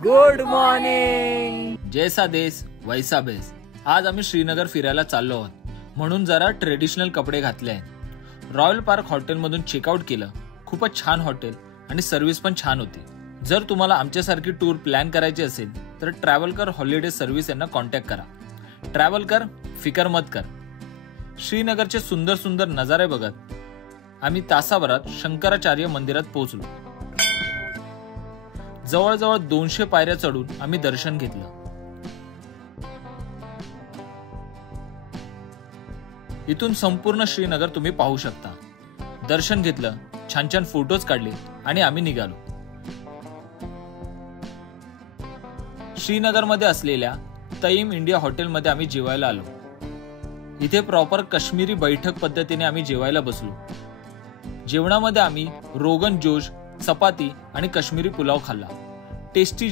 Good morning. जैसा देश वैसा बेस। आज आम्ही श्रीनगर फिरायला चाललो आहोत, म्हणून जरा ट्रेडिशनल कपडे घातले आहेत। रॉयल पार्क हॉटेलमधून चेकआउट केलं। खूपच छान हॉटेल आणि सर्व्हिस पण छान होती। जर तुम्हाला आमच्यासारखी टूर प्लॅन करायची असेल तर ट्रॅव्हलकर हॉलिडे सर्व्हिस यांना कॉन्टॅक्ट करा। ट्रॅव्हलकर, फिकर मत कर। श्रीनगरचे सुंदर सुंदर नजारे बघत आम्ही तासाभरात शंकराचार्य मंदिरात पोहोचलो। जवळजवळ 200 पायऱ्या चढून आम्ही दर्शन घेतलं। इथून संपूर्ण श्रीनगर तुम्ही पाहू शकता। दर्शन घेतलं, छान छान फोटोज काढले आणि आम्ही निघालो। श्रीनगरमध्ये असलेल्या तईम इंडिया हॉटेलमध्ये आम्ही जेवायला आलो। इथे प्रॉपर काश्मीरी बैठक पद्धतीने आम्ही जेवायला बसलो। जेवणामध्ये आम्ही रोगन जोश, चपाती आणि काश्मीरी पुलाव खाल्ला। टेस्टी